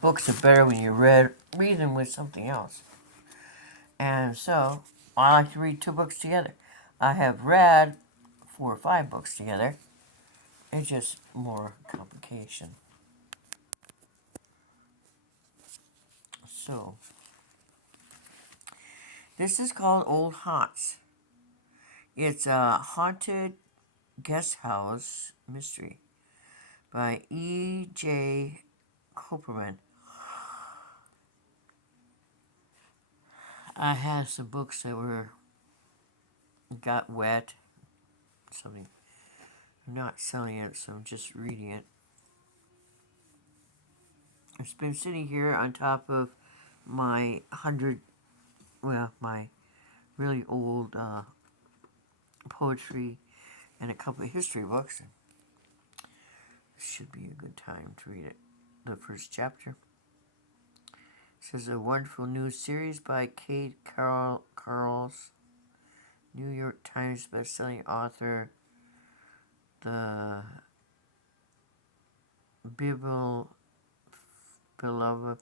books are better when you read them with something else. And so I like to read 2 books together. I have read 4 or 5 books together. It's just more complication. So this is called Old Haunts. It's a haunted guest house mystery by EJ Cooperman. I had some books that got wet. Something. I'm not selling it, so I'm just reading it. It's been sitting here on top of my my really old poetry and a couple of history books. This should be a good time to read it. The first chapter. This is a wonderful new series by Kate Carls, New York Times bestselling author. The Bible beloved.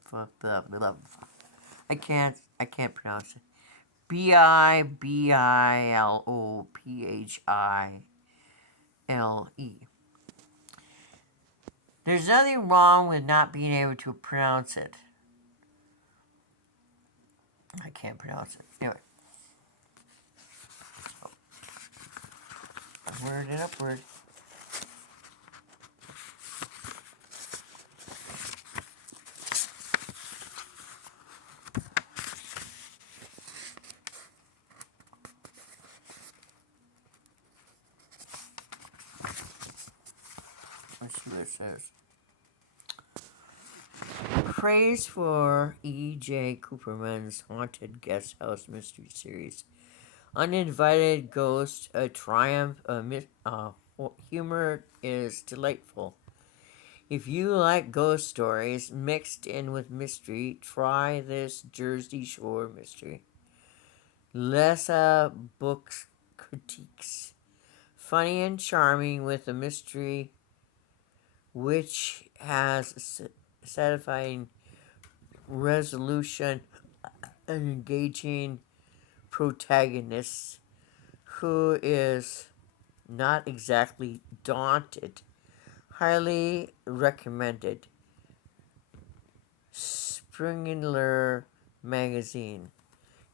I can't pronounce it. BIBILOPHILE. There's nothing wrong with not being able to pronounce it. I can't pronounce it. Anyway. Upward and upward. Let's see what it says. Praise for EJ Cooperman's Haunted Guest House Mystery Series. Uninvited Ghost, a triumph. Humor is delightful. If you like ghost stories mixed in with mystery, try this Jersey Shore mystery. Lessa Books Critiques. Funny and charming with a mystery which has satisfying resolution and engaging protagonist who is not exactly daunted. Highly recommended. Springer magazine.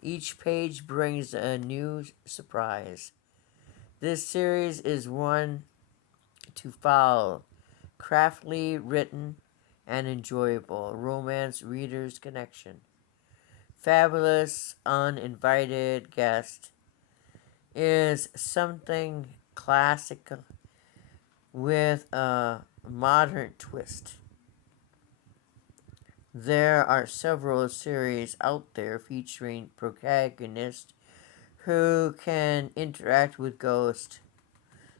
Each page brings a new surprise. This series is one to follow. Craftily written and enjoyable. Romance reader's connection. Fabulous uninvited guest is something classic with a modern twist. There are several series out there featuring protagonists who can interact with ghosts.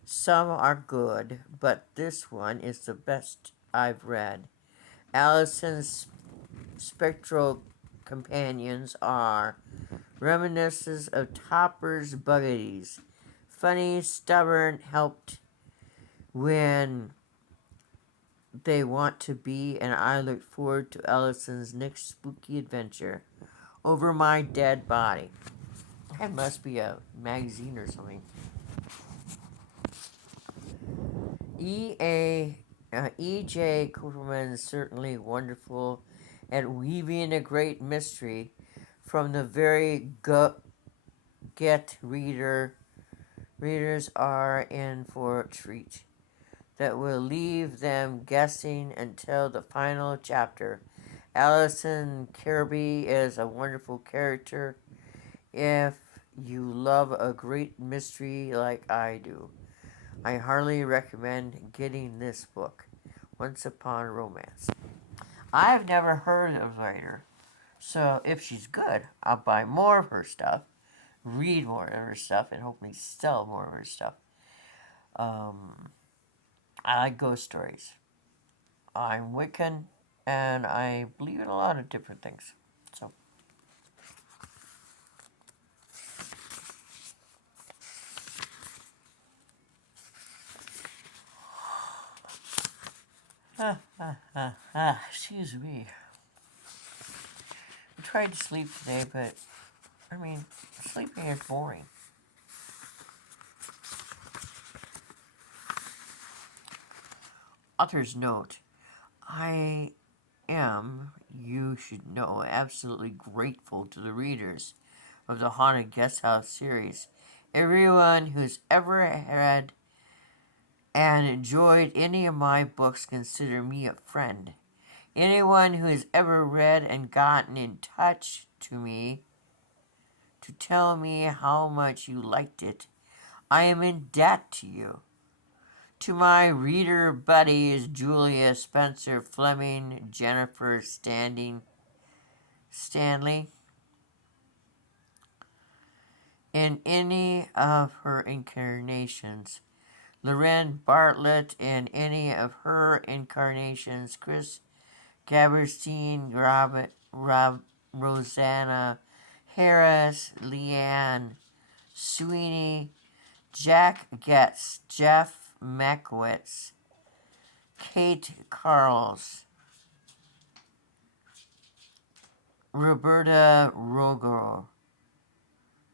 Some are good, but this one is the best I've read. Allison's spectral companions are reminiscences of Topper's Buggies. Funny, stubborn, helped when they want to be, and I look forward to Allison's next spooky adventure. Over My Dead Body. That must be a magazine or something. EJ Cooperman is certainly wonderful at weaving a great mystery from the very get readers are in for a treat that will leave them guessing until the final chapter. Allison Kirby is a wonderful character if you love a great mystery like I do. I highly recommend getting this book, Once Upon a Romance. I've never heard of the writer, so if she's good, I'll buy more of her stuff, read more of her stuff, and hopefully sell more of her stuff. I like ghost stories. I'm Wiccan, and I believe in a lot of different things. So. Excuse me. I tried to sleep today, but I mean, sleeping is boring. Author's note: I am, you should know, absolutely grateful to the readers of the Haunted Guest House series. Everyone who's ever read and enjoyed any of my books consider me a friend. Anyone who has ever read and gotten in touch to me to tell me how much you liked it, I am in debt to you. To my reader buddies, Julia, Spencer, Fleming, Jennifer, Stanley, in any of her incarnations, Loren Bartlett in any of her incarnations, Chris Gaberstein, Rosanna Harris, Leanne Sweeney, Jack Getz, Jeff Mekowitz, Kate Carls, Roberta Roger,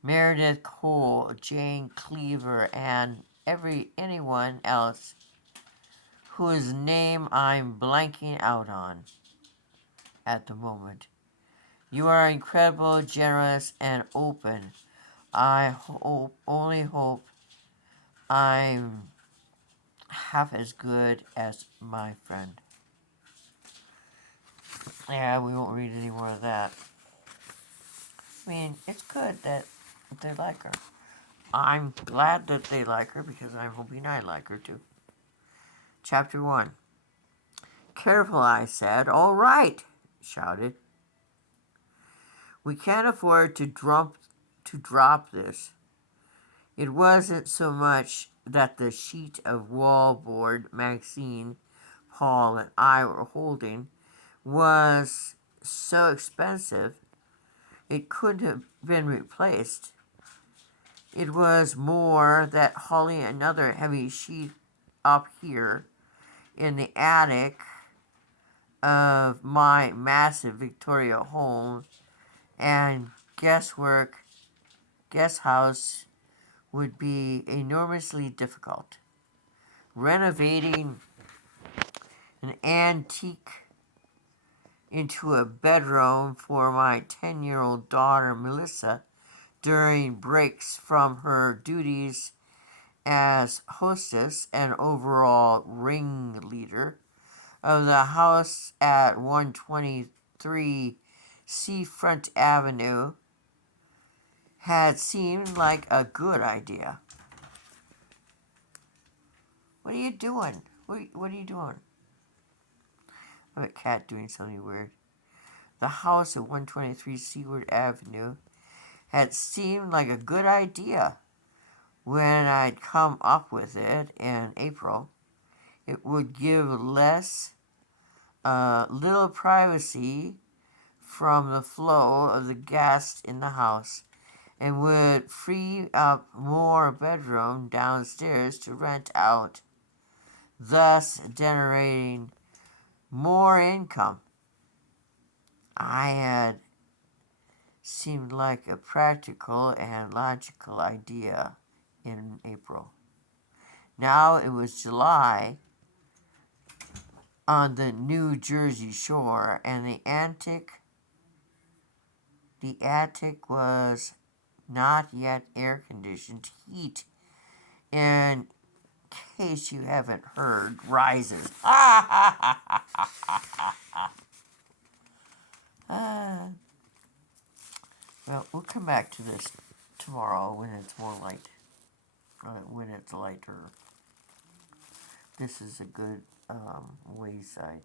Meredith Cole, Jane Cleaver, and anyone else whose name I'm blanking out on at the moment. You are incredible, generous, and open. I only hope I'm half as good as my friend. Yeah, we won't read any more of that. I mean, it's good that they like her. I'm glad that they like her because I'm hoping I like her too. Chapter 1. Careful, I said. All right, shouted. We can't afford to drop this. It wasn't so much that the sheet of wallboard Maxine, Paul, and I were holding was so expensive it couldn't have been replaced. It was more that hauling another heavy sheet up here in the attic of my massive Victoria home and guest house would be enormously difficult. Renovating an antique into a bedroom for my 10-year-old daughter Melissa during breaks from her duties as hostess and overall ringleader of the house at 123 Seafront Avenue had seemed like a good idea. What are you doing? What are you doing? I have a cat doing something weird. The house at 123 Seaward Avenue had seemed like a good idea when I'd come up with it in April. It would give little privacy from the flow of the guests in the house and would free up more bedroom downstairs to rent out, thus generating more income. I had seemed like a practical and logical idea in April. Now it was July on the New Jersey shore, and the attic was not yet air conditioned. Heat, in case you haven't heard, rises. Well, we'll come back to this tomorrow when it's more light. When it's lighter. This is a good wayside.